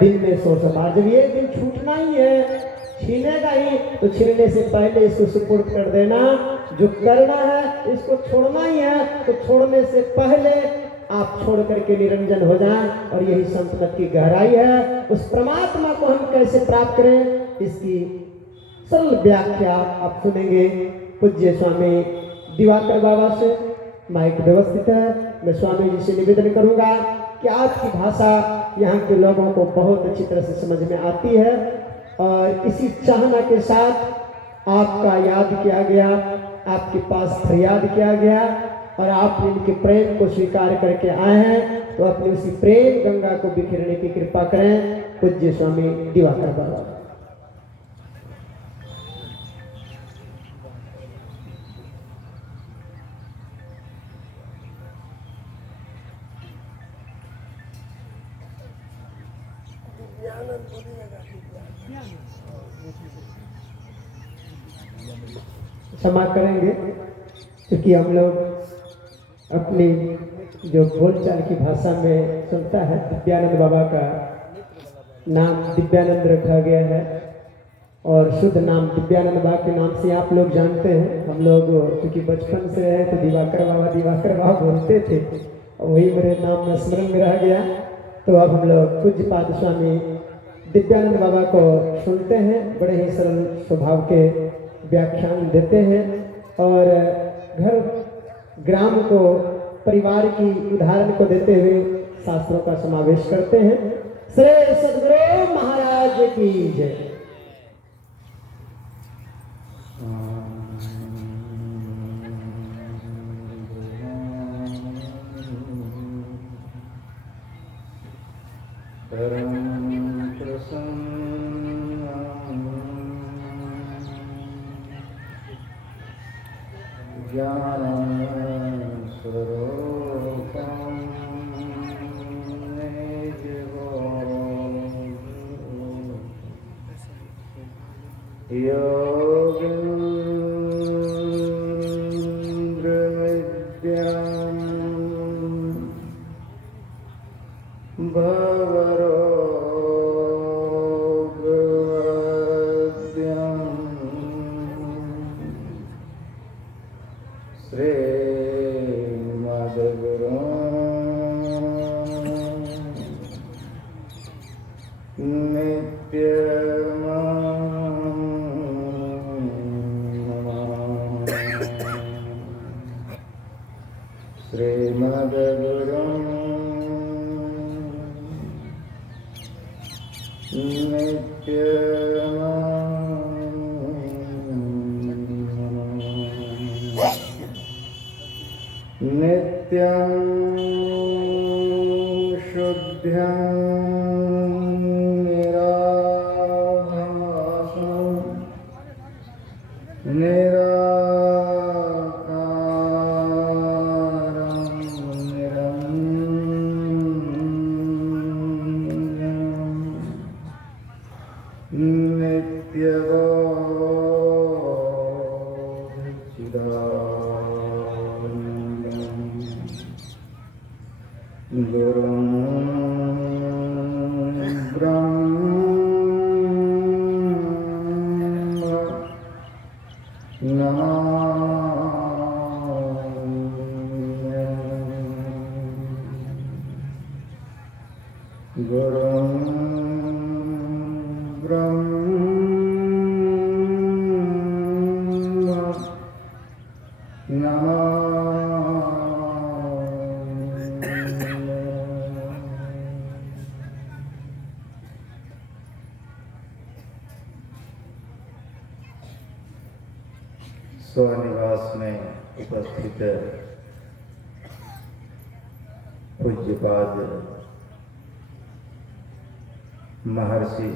दिन में 100 सवार। जब ये दिन छूटना ही है, छीनेगा ही, तो छीनने से पहले इसको सुपुर्द कर देना। जो करना है इसको छोड़ना ही है, तो छोड़ने से पहले आप छोड़ करके निरंजन हो जाएं। और यही संत की गहराई है। उस परमात्मा को हम कैसे प्राप्त करें, इसकी सरल व्याख्या आप सुनेंगे पूज्य स्वामी दिवाकर बाबा से। माइक व्यवस्थित है। मैं स्वामी जी से निवेदन करूंगा कि आपकी भाषा यहाँ के लोगों को बहुत अच्छी तरह से समझ में आती है, और इसी चाहना के साथ आपका याद किया गया, आपके पास फरियाद किया गया, और आप इनके प्रेम को स्वीकार करके आए हैं, तो अपनी उसी प्रेम गंगा को बिखेरने की कृपा करें। पूज्य स्वामी दिवाकर बाबा। क्षमा करेंगे क्योंकि हम लोग अपनी जो बोलचाल की भाषा में सुनता है, दिव्यानंद बाबा का नाम दिव्यानंद रखा गया है, और शुद्ध नाम दिव्यानंद बाबा के नाम से आप लोग जानते हैं। हम लोग क्योंकि बचपन से रहे तो दिवाकर बाबा बोलते थे, और वही मेरे नाम में स्मरण में रह गया। तो अब हम लोग पूज्यपाद स्वामी दिव्यानंद बाबा को सुनते हैं। बड़े ही सरल स्वभाव के व्याख्यान देते हैं, और घर ग्राम को, परिवार की उदाहरण को देते हुए शास्त्रों का समावेश करते हैं। श्री सद्गुरु महाराज की जय। स्वनिवास में उपस्थित पूज्यपाद महर्षि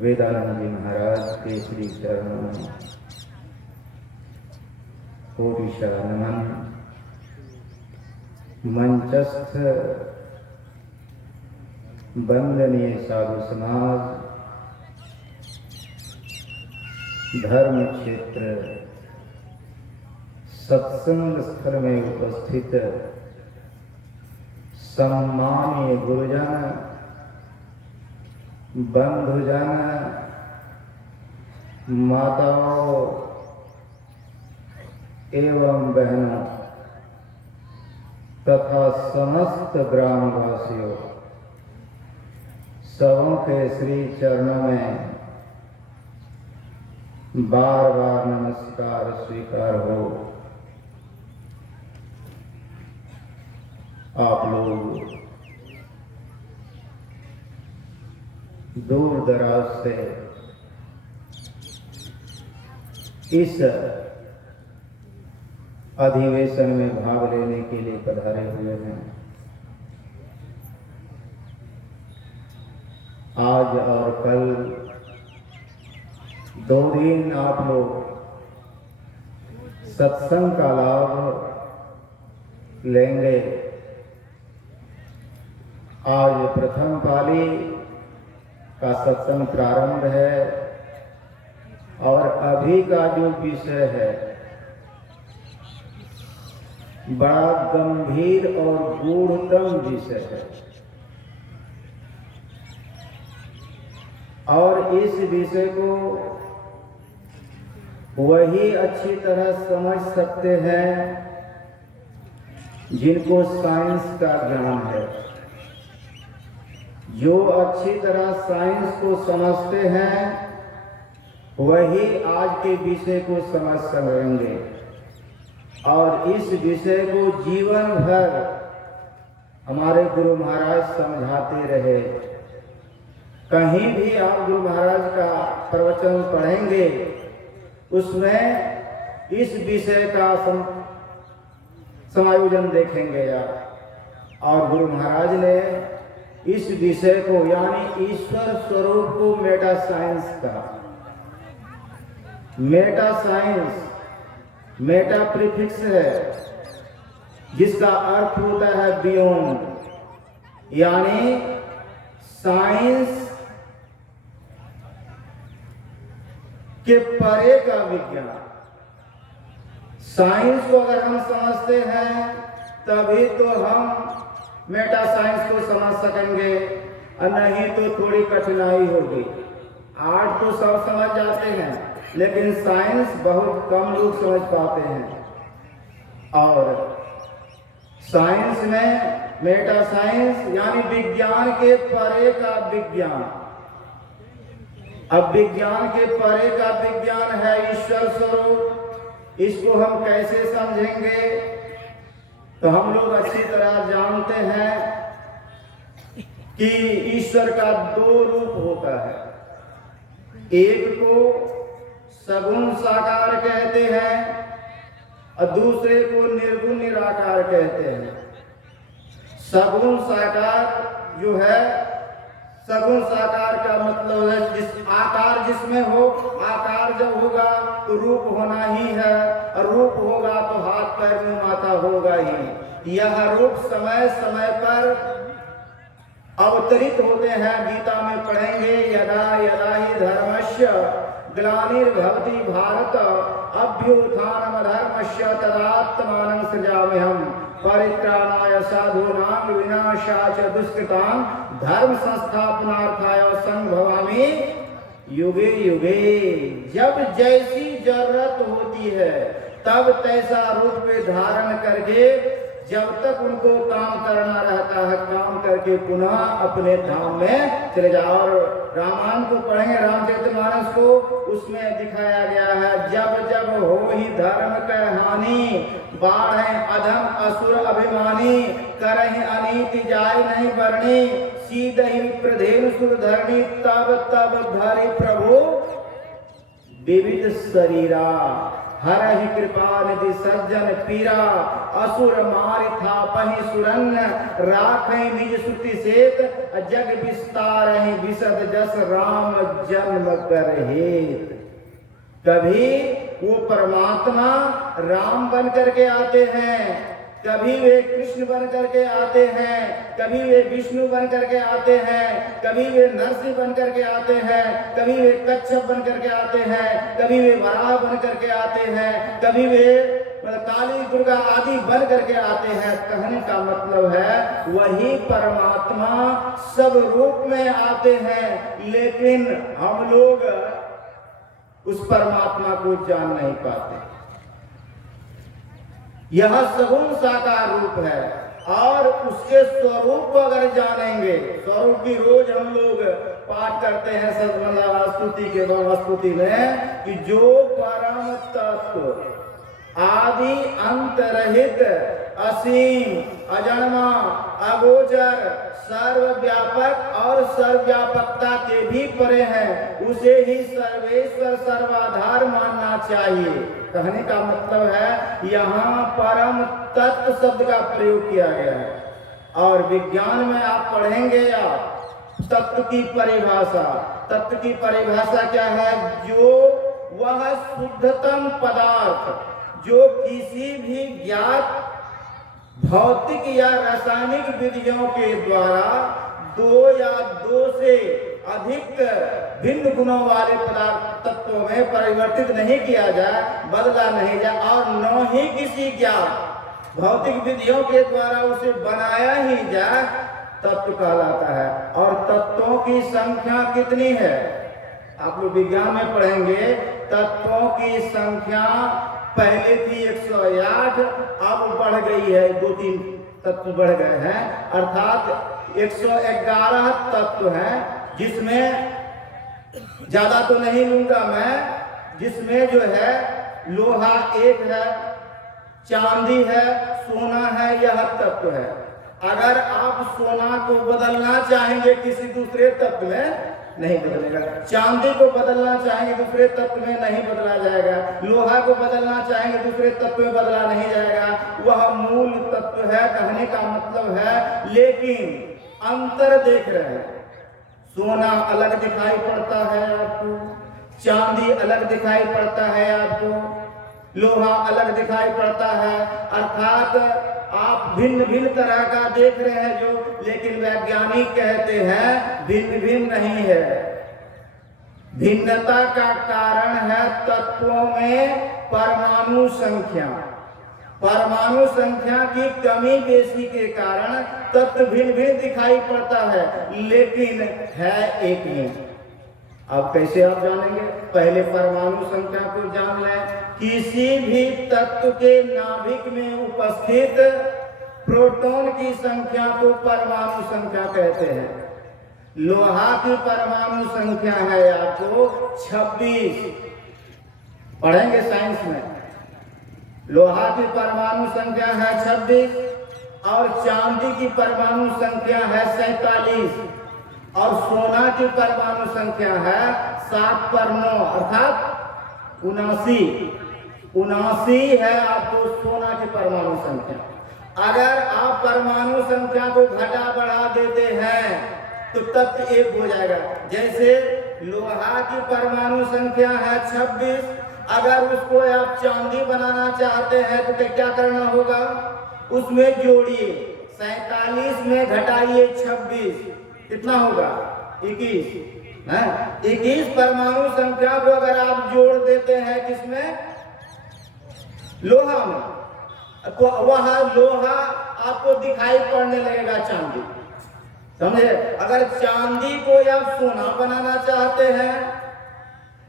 वेदानंद जी महाराज के श्री चरणों में कोटिशा नमन। मंचस्थ वंदनीय साधु समाज, धर्म क्षेत्र सत्संग स्थल में उपस्थित सम्मानीय गुरुजन, बंधुजन, माताओं एवं बहनों तथा समस्त ग्रामवासियों, सबों के श्री चरणों में बार बार नमस्कार स्वीकार हो। आप लोग दूर दराज से इस अधिवेशन में भाग लेने के लिए पधारे हुए हैं। आज और कल 2 दिन आप लोग सत्संग का लाभ लेंगे। आज प्रथम पाली का सत्संग प्रारंभ है और अभी का जो विषय है बड़ा गंभीर और गूढ़तम विषय है और इस विषय को वही अच्छी तरह समझ सकते हैं जिनको साइंस का ज्ञान है। जो अच्छी तरह साइंस को समझते हैं वही आज के विषय को समझ सकेंगे और इस विषय को जीवन भर हमारे गुरु महाराज समझाते रहे। कहीं भी आप गुरु महाराज का प्रवचन पढ़ेंगे उसमें इस विषय का समायोजन देखेंगे आप। और गुरु महाराज ने इस विषय को यानी ईश्वर स्वरूप को मेटा साइंस का, मेटा साइंस, मेटा प्रीफिक्स है जिसका अर्थ होता है बियॉन्ड, यानी साइंस के परे का विज्ञान। साइंस को अगर हम समझते हैं तभी तो हम मेटा साइंस को समझ सकेंगे और नहीं तो थोड़ी कठिनाई होगी। आर्ट तो सब समझ जाते हैं लेकिन साइंस बहुत कम लोग समझ पाते हैं। और साइंस में मेटा साइंस यानी विज्ञान के परे का विज्ञान। अब विज्ञान के परे का विज्ञान है ईश्वर स्वरूप। इसको हम कैसे समझेंगे? तो हम लोग अच्छी तरह जानते हैं कि ईश्वर का 2 रूप होता है। एक को सगुण साकार कहते हैं और दूसरे को निर्गुण निराकार कहते हैं। सगुण साकार जो है, सगुण साकार का मतलब है जिस आकार जिसमें हो, आकार जब होगा तो रूप होना ही है और रूप होगा तो हाथ पैर मुंह माथा होगा ही। यह रूप समय समय पर अवतरित होते हैं। गीता में पढ़ेंगे यदा यदा ही धर्मस्य ग्लानिर्भवति भारत अभ्युत्थानमधर्मस्य तदात्मानं सृजाम्यहम् परित्राणाय साधूनां विनाशाय च दुष्कृतां धर्म संस्थापनार्थाय संभवामि युगे युगे। जब जैसी जरूरत होती है तब तैसा रूप में धारण करके जब तक उनको काम करना रहता है काम करके पुनः अपने धाम में चले जाओ। और रामायण को पढ़ेंगे, रामचरितमानस को, उसमें दिखाया गया है जब जब हो ही धर्म के हानि बाढ़ अधम असुर अभिमानी करहि अनीति जाय नहीं बरणी सीध ही प्रधेनु सुर धरणी तब तब धरि प्रभु विविध शरीरा हर ही कृपा निधि सज्जन पीरा असुर मारि था पहि सुरन राखहि निज सुति सेत जग विस्तार ही विशद जस राम जन्म कर हेत। कभी वो परमात्मा राम बन करके आते हैं, कभी वे कृष्ण बन करके आते हैं, कभी वे विष्णु बन करके आते हैं, कभी वे नरसिंह बन करके आते हैं, कभी वे कच्छप बन करके आते हैं, कभी वे वराह बन करके आते हैं, कभी वे मतलब काली दुर्गा आदि बन करके आते हैं। कहने का मतलब है वही परमात्मा सब रूप में आते हैं, लेकिन हम लोग उस परमात्मा को जान नहीं पाते। यह सगुण साकार रूप है और उसके स्वरूप को अगर जानेंगे, स्वरूप की रोज हम लोग पाठ करते हैं सदमला स्तुति के स्तुति में कि जो परम तत्व आदि अंत रहित असीम अजन्मा अगोचर सर्वव्यापक और सर्वव्यापकता के भी परे हैं, उसे ही सर्वेश्वर सर्वाधार मानना चाहिए। कहने का मतलब है यहाँ परम तत्व शब्द का प्रयोग किया गया है। और विज्ञान में आप पढ़ेंगे आप तत्व की परिभाषा। तत्व की परिभाषा क्या है? जो वह शुद्धतम पदार्थ जो किसी भी ज्ञात भौतिक या रासायनिक विधियों के द्वारा दो या दो से अधिक भिन्न गुणों वाले पदार्थ तत्वों में परिवर्तित नहीं किया जाए, बदला नहीं जाए, और न ही किसी ज्ञात भौतिक विधियों के द्वारा उसे बनाया ही जाए, तत्व कहलाता है। और तत्वों की संख्या कितनी है? आप लोग विज्ञान में पढ़ेंगे तत्वों की संख्या पहले थी 108, अब बढ़ गई है, 2-3 तत्व बढ़ गए हैं, अर्थात 111 तत्व हैं, जिसमें ज्यादा तो नहीं लूंगा मैं, जिसमें जो है लोहा एक है, चांदी है, सोना है, यह तत्व है। अगर आप सोना को बदलना चाहेंगे किसी दूसरे तत्व में, नहीं बदलेगा। चांदी को बदलना चाहेंगे दूसरे तत्व में, नहीं बदला जाएगा। लोहा को बदलना चाहेंगे दूसरे तत्व में, बदला नहीं जाएगा। वह मूल तत्व है, कहने का मतलब है। लेकिन अंतर देख रहे हैं, सोना अलग दिखाई पड़ता है आपको, चांदी अलग दिखाई पड़ता है आपको, लोहा अलग दिखाई पड़ता है, अर्थात आप भिन्न भिन्न तरह का देख रहे हैं जो, लेकिन वैज्ञानिक कहते हैं भिन्न भिन्न नहीं है। भिन्नता का कारण है तत्वों में परमाणु संख्या। परमाणु संख्या की कमी बेसी के कारण तत्व भिन्न भिन्न दिखाई पड़ता है, लेकिन है एक ही। अब कैसे आप जानेंगे? पहले परमाणु संख्या को जान लें। किसी भी तत्व के नाभिक में उपस्थित प्रोटॉन की संख्या को परमाणु संख्या कहते हैं। लोहा की परमाणु संख्या है आपको 26, पढ़ेंगे साइंस में। लोहा की परमाणु संख्या है 26 और चांदी की परमाणु संख्या है 47 और सोना की परमाणु संख्या है 7 पर 9 अर्थात 79 है आपको सोना की परमाणु संख्या। अगर आप परमाणु संख्या को घटा बढ़ा देते हैं तो तत्व एक हो जाएगा। जैसे लोहा की परमाणु संख्या है 26, अगर उसको आप चांदी बनाना चाहते हैं तो क्या करना होगा? उसमें जोड़िए, 47 में घटाइए 26, कितना होगा? 21। 21 परमाणु संख्या को अगर आप जोड़ देते हैं किसमें? लोहा में, तो वह लोहा आपको दिखाई पड़ने लगेगा चांदी, समझे? अगर चांदी को आप सोना बनाना चाहते हैं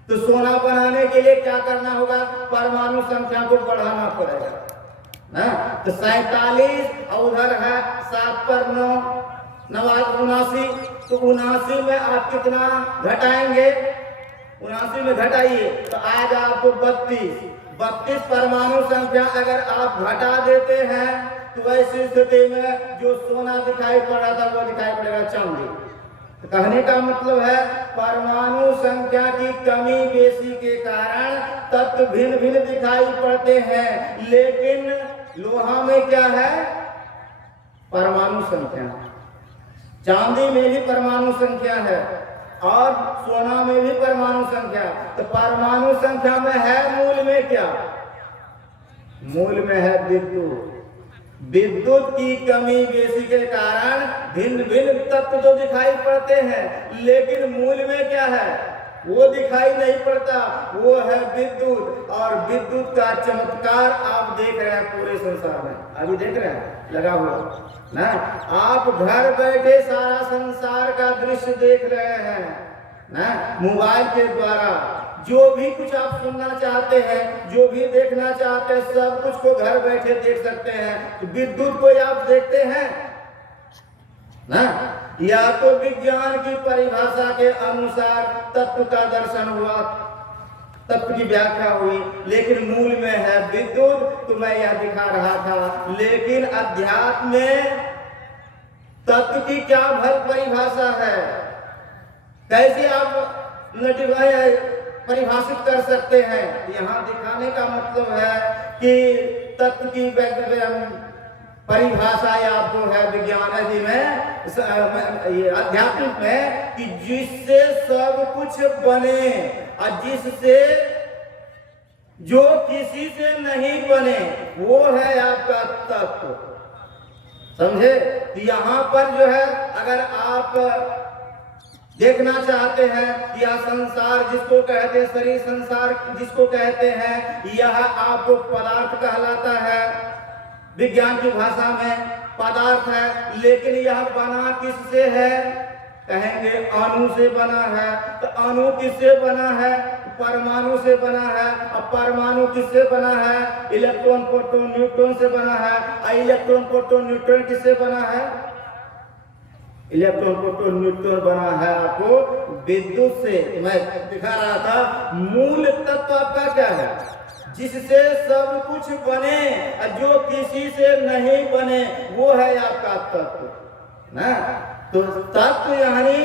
तो सोना बनाने के लिए क्या करना होगा? परमाणु संख्या को बढ़ाना पड़ेगा ना। तो 47 और उधर है 7 पर 9 79, तो 79 में आप कितना घटाएंगे? 79 में घटाइए तो आज आपको 32 परमाणु संख्या अगर आप घटा देते हैं तो ऐसी स्थिति में जो सोना दिखाई पड़ रहा था वो दिखाई पड़ेगा चांदी। तो कहने का मतलब है परमाणु संख्या की कमी बेसी के कारण तत्व भिन्न भिन्न दिखाई पड़ते हैं, लेकिन लोहा में क्या है? परमाणु संख्या। चांदी में भी परमाणु संख्या है और सोना में भी परमाणु संख्या। तो परमाणु संख्या में है, मूल में क्या? मूल में है विद्युत। विद्युत की कमी बेसी के कारण भिन्न भिन्न तत्व तो दिखाई पड़ते हैं, लेकिन मूल में क्या है? वो दिखाई नहीं पड़ता, वो है विद्युत। और विद्युत का चमत्कार आप देख रहे हैं पूरे संसार में, अभी देख रहे हैं लगा हुआ ना। आप घर बैठे सारा संसार का दृश्य देख रहे हैं ना, मोबाइल के द्वारा। जो भी कुछ आप सुनना चाहते हैं, जो भी देखना चाहते हैं, सब कुछ को घर बैठे देख सकते हैं। तो विद्युत को आप देखते हैं ना, या तो विज्ञान की परिभाषा के अनुसार तत्व का दर्शन हुआ, तत्व की व्याख्या हुई, लेकिन मूल में है विद्युत। तो मैं यह दिखा रहा था, लेकिन अध्यात्म में तत्व की क्या भर परिभाषा है, कैसे आप परिभाषित कर सकते हैं। यहाँ दिखाने का मतलब है कि तत्व की परिभाषा या जो है विज्ञान में, ये आध्यात्मिक में, कि जिससे सब कुछ बने और जिससे जो किसी से नहीं बने, वो है आपका तत्व। समझे? तो यहाँ पर जो है, अगर आप देखना चाहते हैं कि यह संसार जिसको कहते हैं, शरीर संसार जिसको कहते हैं, यह आपको पदार्थ कहलाता है, विज्ञान की भाषा में पदार्थ है। लेकिन यह बना किससे है? कहेंगे अणु से बना है। तो अणु किससे बना है? परमाणु से बना है। अब परमाणु किससे बना है? इलेक्ट्रॉन, प्रोटॉन, न्यूट्रॉन से बना है। और इलेक्ट्रॉन, प्रोटॉन, न्यूट्रॉन किससे बना है? इलेक्ट्रॉन, प्रोटॉन, न्यूट्रॉन बना है आपको विद्युत से। मैं दिखा रहा था, मूल तत्व आपका क्या है? जिससे सब कुछ बने और जो किसी से नहीं बने, वो है आपका तत्व ना। तो तत्व यानी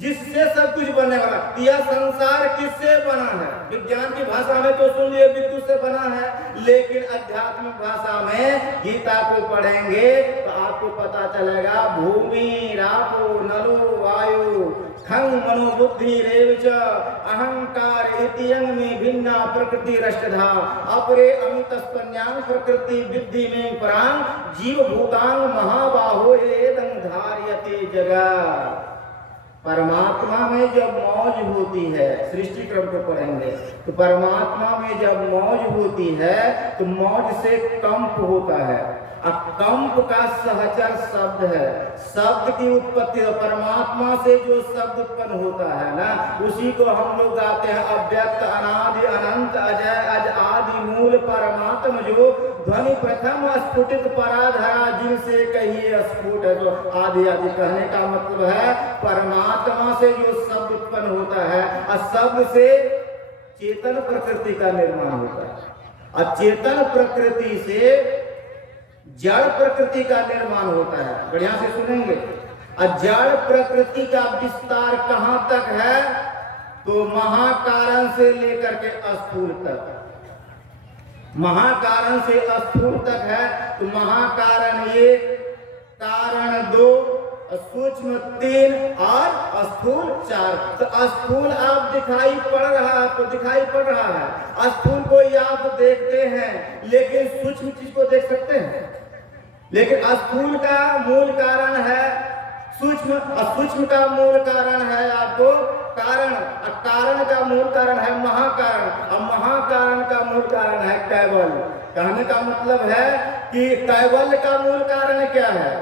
जिससे सब कुछ बनने वाला। यह संसार किससे बना है? विज्ञान की भाषा में तो सुन लिए विद्युत से बना है, लेकिन आध्यात्मिक भाषा में गीता को पढ़ेंगे तो आपको पता चलेगा, भूमि रापो नलो वायु खंग मनोबुद्धि रेवच अहंकार इत्यंग में भिन्ना प्रकृति रष्टधा अपरे अमितस्पन्यां प्रकृति विद्धि में परांग जीव भूतांग महाबाहो एदं धार्यते जगत्। परमात्मा में जब मौज होती है, सृष्टि क्रम को पढ़ेंगे तो परमात्मा में जब मौज होती है तो मौज से कंप होता है। अब कंप का सहचर शब्द है, शब्द की उत्पत्ति परमात्मा से जो शब्द उत्पन्न होता है ना, उसी को हम लोग गाते हैं, अव्यक्त अनादि अनंत अजय अज आदि मूल परमात्मा जो ध्वनि प्रथम स्फुटित पराधरा जिनसे कहिए स्फुट है। जो आदि आदि कहने का मतलब है परमात्मा से जो शब्द उत्पन्न होता है, और शब्द से चेतन प्रकृति का निर्माण होता है, और चेतन प्रकृति से जड़ प्रकृति का निर्माण होता है। बढ़िया से सुनेंगे। और जड़ प्रकृति का विस्तार कहां तक है? तो महाकारण से लेकर के स्थूल तक। महाकारण से स्थूल तक है। तो महाकारण 1, कारण 2, सूक्ष्म 3 और स्थूल 4। तो स्थूल आप दिखाई पड़ रहा है, आपको दिखाई पड़ रहा है। स्थूल को आप देखते हैं, लेकिन सूक्ष्म चीज को देख सकते हैं। लेकिन स्थूल का मूल कारण है सूक्ष्म, और सूक्ष्म का मूल कारण है आपको कारण, और कारण का मूल कारण है महाकारण, और महाकारण का मूल कारण है कैवल्य। कहने का मतलब है कि कैवल्य का मूल कारण क्या है?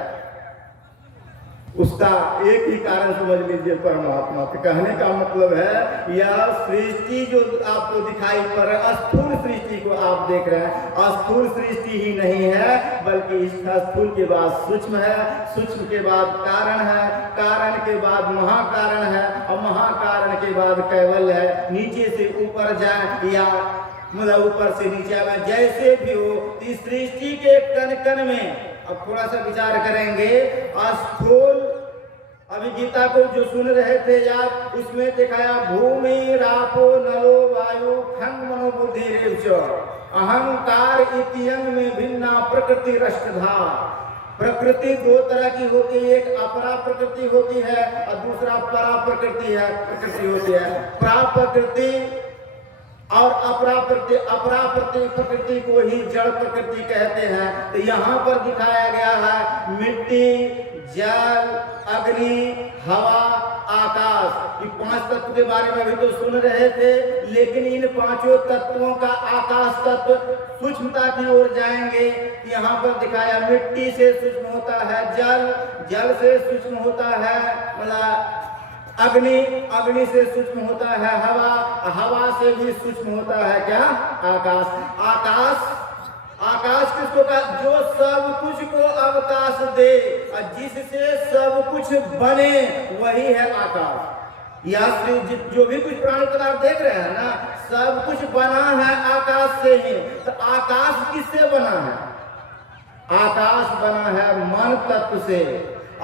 उसका एक ही कारण समझ लीजिए, परमात्मा। तो कहने का मतलब है यह सृष्टि जो आपको दिखाई पड़ रहा है, स्थूल सृष्टि को आप देख रहे हैं, स्थूल सृष्टि ही नहीं है, बल्कि इसका स्थूल के बाद सूक्ष्म है, सूक्ष्म के बाद कारण है, कारण के बाद महाकारण है, और महाकारण के बाद कैवल्य है। नीचे से ऊपर जाए या मतलब ऊपर से नीचे आए, जैसे भी हो, इस सृष्टि के कण कण में अब थोड़ा सा विचार करेंगे। स्थूल, अभी गीता को जो सुन रहे थे आप, उसमें दिखाया भूमि रापो नलो वायु खंग मनोबुद्धि रेवच अहंकार इत्यंग में भिन्ना प्रकृति रष्टधा। प्रकृति दो तरह की होती है, एक अपरा प्रकृति होती है और दूसरा परा प्रकृति है, प्रकृति होती है। परा प्रकृति और अपरा प्रकृति को ही जड़ प्रकृति कहते हैं। तो यहाँ पर दिखाया गया है मिट्टी, जल, अग्नि, हवा, आकाश, कि 5 तत्व के बारे में भी तो सुन रहे थे, लेकिन इन 5 तत्वों का आकाश तत्व सूक्ष्मता की ओर जाएंगे। यहाँ पर दिखाया मिट्टी से सूक्ष्म होता है जल, जल से सूक्ष्म होता है मतलब अग्नि, अग्नि से सूक्ष्म होता है हवा, हवा से भी सूक्ष्म होता है क्या? आकाश। आकाश, आकाश किसको कहा? जो सब कुछ को अवकाश दे और जिससे सब कुछ बने, वही है आकाश। या जो भी कुछ प्राणी पदार्थ देख रहे हैं ना, सब कुछ बना है आकाश से ही। तो आकाश किससे बना है? आकाश बना है मन तत्व से,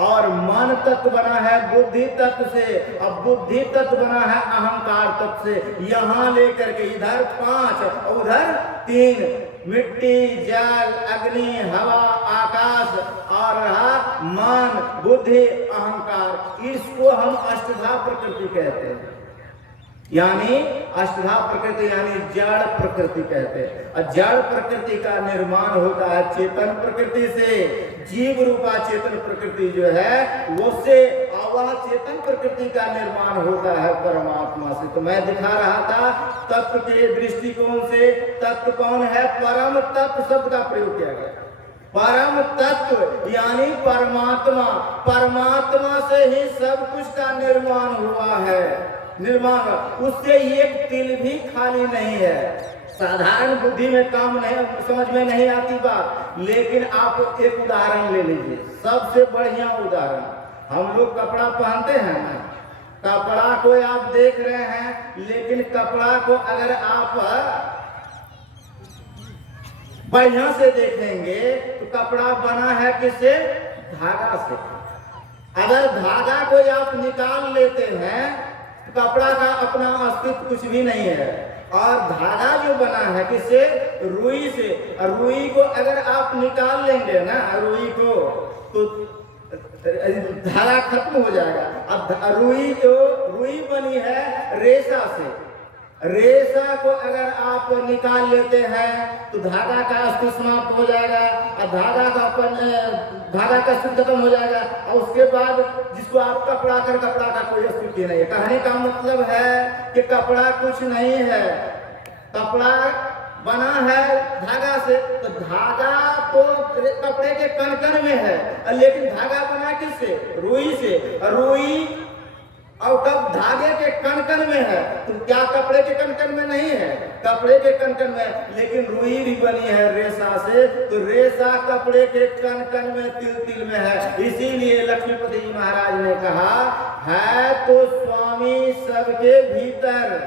और मन तत्व बना है बुद्धि तत्व से, और बुद्धि तत्व बना है अहंकार तत्व से। यहाँ लेकर के इधर 5 और उधर 3, मिट्टी, जल, अग्नि, हवा, आकाश, और रहा मन, बुद्धि, अहंकार। इसको हम अष्टधा प्रकृति कहते हैं, यानी अष्टधा प्रकृति यानी जड़ प्रकृति कहते हैं। और जड़ प्रकृति का निर्माण होता है चेतन प्रकृति से। जीव रूपा चेतन प्रकृति जो है उससे, वह चेतन प्रकृति का निर्माण होता है परमात्मा से। तो मैं दिखा रहा था तत्व के दृष्टिकोण से। तत्व कौन है? परम तत्व शब्द का प्रयोग किया गया। परम तत्व यानी परमात्मा। परमात्मा से ही सब कुछ का निर्माण हुआ है। निर्माण, उससे एक तिल भी खाली नहीं है। साधारण बुद्धि में काम नहीं, समझ में नहीं आती बात, लेकिन आप एक उदाहरण ले लीजिए, सबसे बढ़िया उदाहरण। हम लोग कपड़ा पहनते हैं ना, कपड़ा को आप देख रहे हैं, लेकिन कपड़ा को अगर आप बढ़िया से देखेंगे तो कपड़ा बना है किससे? धागा से। अगर धागा को आप निकाल लेते हैं, कपड़ा का अपना अस्तित्व कुछ भी नहीं है। और धागा जो बना है किससे? रुई से। रुई को अगर आप निकाल लेंगे ना, रुई को, तो धागा खत्म हो जाएगा। अब रुई बनी है रेशा से। रेशा को अगर आप निकाल लेते हैं तो धागा का अस्तित्व समाप्त हो जाएगा, और धागा का अस्तित्व खत्म हो जाएगा। और उसके बाद जिसको आप कपड़ा का कोई अस्तित्व नहीं है। कहने का मतलब है कि कपड़ा कुछ नहीं है, कपड़ा बना है धागा से। तो धागा तो कपड़े के कण में है, लेकिन धागा बना किससे? रुई से। रुई और कब धागे के कण में है, तो क्या कपड़े के कण में नहीं है? कपड़े के कण में, लेकिन रुई भी बनी है रेशा से। तो रेशा कपड़े के कण में, तिल में है। इसीलिए लक्ष्मीपति जी महाराज ने कहा है तो स्वामी सबके भीतर,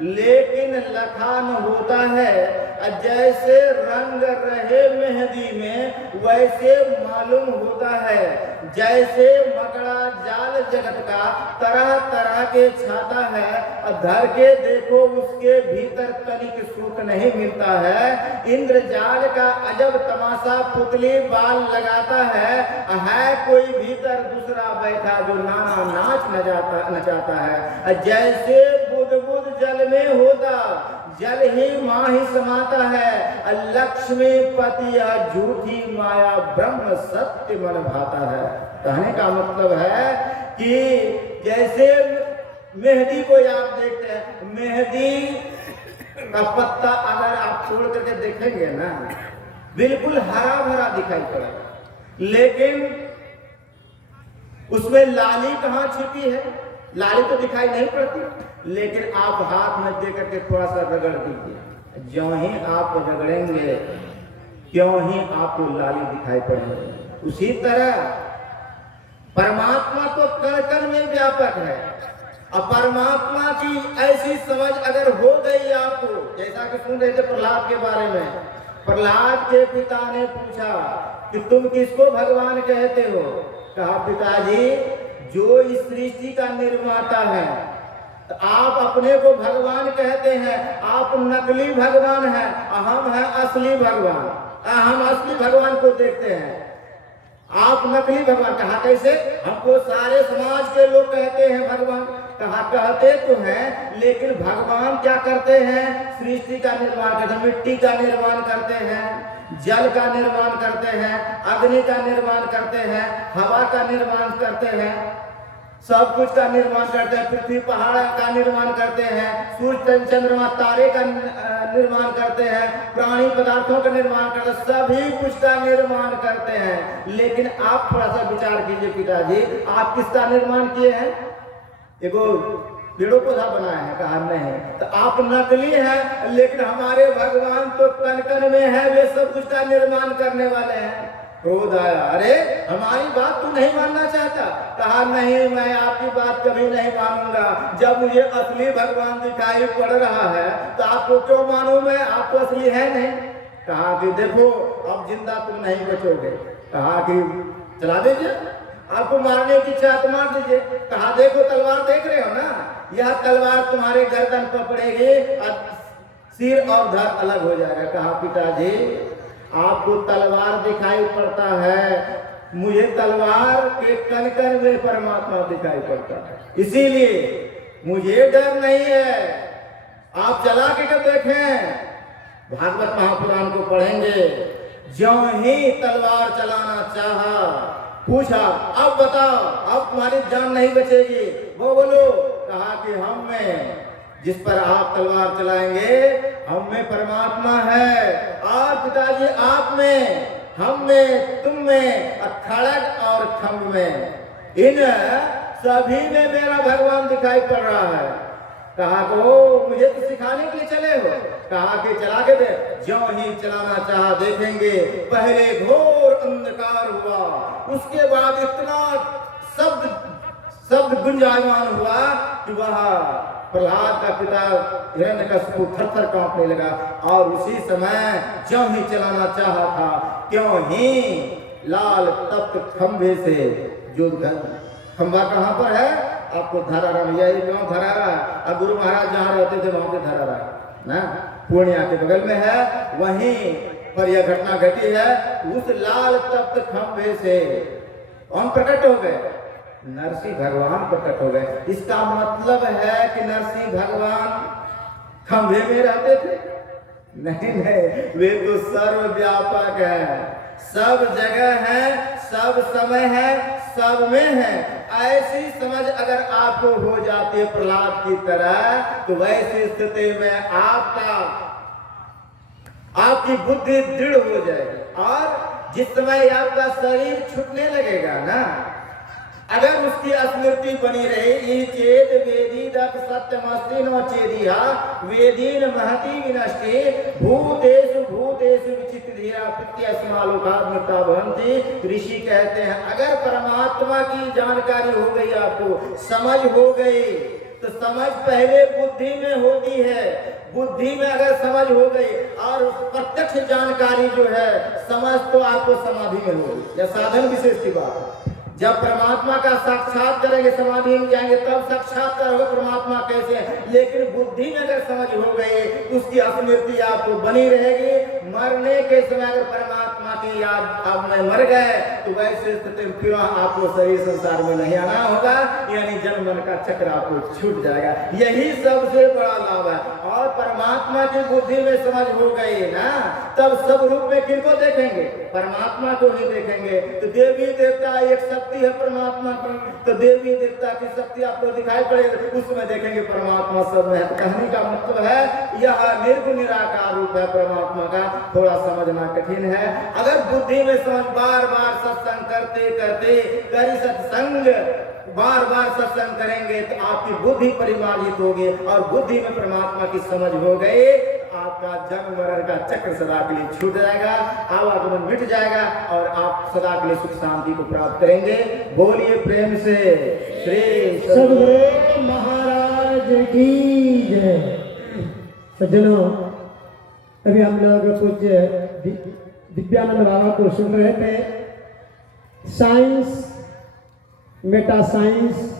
लेकिन लखान होता है। जैसे रंग रहे मेहंदी में, वैसे मालूम होता है। जैसे मकड़ा जाल जगत का तरह तरह के छाता है, और धर के देखो उसके भीतर तनिक सुख नहीं मिलता है। इंद्रजाल का अजब तमाशा पुतली बाल लगाता है कोई भीतर दूसरा बैठा जो नाना नाच नचाता है। जैसे बुद्ध जल में होता, जल ही माँ ही समाता है। लक्ष्मीपति झूठी माया, ब्रह्म सत्य मन भाता है। कहने का मतलब है कि जैसे मेहंदी को आप देखते हैं, मेहंदी का पत्ता अगर आप तोड़ करके देखेंगे ना, बिल्कुल हरा भरा दिखाई पड़ेगा, लेकिन उसमें लाली कहाँ छिपी है? लाली तो दिखाई नहीं पड़ती। लेकिन आप हाथ में दे करके थोड़ा सा रगड़ दीजिए, ज्यों ही आप रगड़ेंगे क्यों ही आपको लाली दिखाई पड़ेगी। उसी तरह परमात्मा तो कण में व्यापक है। और परमात्मा की ऐसी समझ अगर हो गई आपको, जैसा कि सुन रहे थे प्रहलाद के बारे में, प्रहलाद के पिता ने पूछा कि तुम किसको भगवान कहते हो? कहा पिताजी, जो इस सृष्टि का निर्माता है। तो आप अपने को भगवान कहते हैं, आप नकली भगवान हैं, हम हैं असली भगवान। हम असली भगवान को देखते हैं, आप नकली भगवान। कहा कैसे? हमको सारे समाज के लोग कहते हैं भगवान। कहा कहते तो हैं, लेकिन भगवान क्या करते हैं? सृष्टि का निर्माण करते हैं, मिट्टी का निर्माण करते हैं, जल का निर्माण करते हैं, अग्नि का निर्माण करते हैं, हवा का निर्माण करते हैं। सब कुछ का निर्माण करते हैं, पृथ्वी पहाड़ का निर्माण करते हैं, सूर्य चंद्रमा तारे का निर्माण करते हैं, प्राणी पदार्थों का निर्माण करते हैं, सभी कुछ का निर्माण करते हैं। लेकिन आप थोड़ा सा विचार कीजिए पिताजी, आप किसका निर्माण किए हैं? देखो पेड़ों पौधा बनाया है, कहा नहीं, तो आप नकली हैं, लेकिन हमारे भगवान तो कण कण में है, वे सब कुछ का निर्माण करने वाले हैं। क्रोध आया, अरे हमारी बात तू नहीं मानना चाहता? कहा नहीं, मैं आपकी बात कभी नहीं मानूंगा। जब मुझे असली भगवान दिखाई पड़ रहा है तो आपको क्यों मानूं मैं? आप तो असली है नहीं। कहा कि देखो अब जिंदा तुम नहीं बचोगे। कहा कि चला दीजिए, आपको मारने की इच्छा तो मार दीजिए। कहा देखो तलवार देख रहे हो ना, यह तलवार तुम्हारे गर्दन पर पड़ेगी और सिर और धड़ अलग हो जाएगा। कहा पिताजी आपको तलवार दिखाई पड़ता है, मुझे तलवार के कण कण में परमात्मा दिखाई पड़ता है, इसीलिए मुझे डर नहीं है। आप चला के कब देखें, भागवत महापुराण को पढ़ेंगे। ज्यों ही तलवार चलाना चाहा, पूछा अब बताओ अब तुम्हारी जान नहीं बचेगी, वो बोलो। कहा कि हम में जिस पर आप तलवार चलाएंगे हम में परमात्मा है, और पिताजी आप में, हम में, तुम में, खड़ग और खम्भ में, इन सभी में मेरा भगवान दिखाई पड़ रहा है। कहा को मुझे तो सिखाने के लिए चले हो? कहा कि चला के दे। ज्यों ही चलाना चाहा देखेंगे पहले घोर अंधकार हुआ, उसके बाद इतना शब्द गुंजायमान हुआ कि वह प्रहलाद का पिता हिरण्यकशिपु थर-थर कांपने लगा। और उसी समय ज्यों ही चलाना चाहा था, क्यों ही लाल तप्त खंभे से, जो खंभा कहाँ पर है आपको धरारा, यही गाँव धरारा, और गुरु महाराज जहाँ रहते थे वहां पे धरारा ना, पूर्णिया के बगल में है, वहीं पर यह घटना घटी है। उस लाल तप्त खंभे से हम प्रकट हो गए, नरसिंह भगवान प्रकट हो गए। इसका मतलब है कि नरसिंह भगवान खंभे में रहते थे? नहीं नहीं, वे तो सर्वव्यापक है, सब जगह है, सब समय है, सब में है। ऐसी समझ अगर आपको हो जाती है प्रहलाद की तरह, तो वैसी स्थिति में आपकी बुद्धि दृढ़ हो जाएगी। और जिस समय आपका शरीर छूटने लगेगा ना, अगर उसकी स्मृति बनी रहे, चेत वेदी दत्त सत्यमस्ति नो चेदिया वेदीन महति विनष्टि भूतेषु भूतेषु विचित्र धीरा प्रत्यस्मालोकात्मता भवन्ति। ऋषि कहते हैं अगर परमात्मा की जानकारी हो गई, आपको समझ हो गई, तो समझ पहले बुद्धि में होती है। बुद्धि में अगर समझ हो गई और प्रत्यक्ष जानकारी जो है, समझ तो आपको समाधि में होगी। यह साधन विशेष की बात है। जब परमात्मा का साक्षात करेंगे, समाधि में जाएंगे, तब साक्षात्कार होगा परमात्मा कैसे है। लेकिन बुद्धि में अगर समझ हो गई, उसकी स्मृति आपको बनी रहेगी। मरने के समय अगर परमात्मा की याद अब में मर गए, तो वैसे स्थिति में फिर आपको शरीर संसार में नहीं आना होगा, यानी जन्म मरण का चक्र आपको छूट जाएगा। यही सबसे बड़ा लाभ है। और परमात्मा की बुद्धि में समझ हो गई ना, तब सब रूप में किनको देखेंगे? परमात्मा को ही देखेंगे। तो देवी देवता एक शक्ति है परमात्मा की, तो देवी देवता की शक्ति आपको दिखाई पड़ेगी, उसमें देखेंगे परमात्मा सब में है। कहने का मतलब है यह निर्गुण निराकार रूप है परमात्मा का। थोड़ा समझना कठिन है। अगर बुद्धि में समझ, बार बार सत्संग करते करते, करी सत्संग, बार बार सत्संग करेंगे तो आपकी बुद्धि परिमार्जित होगी, और बुद्धि में परमात्मा की समझ हो गई, आपका जन्म मरण का चक्र सदा के लिए छूट जाएगा, आवागमन मिट जाएगा, और आप सदा के लिए सुख शांति को प्राप्त करेंगे। बोलिए प्रेम से श्री सद्गुरु महाराज की जय। सज्जनों, अभी हम लोग कुछ दिव्यानंद बाबा को सुन रहे थे। Science, Meta science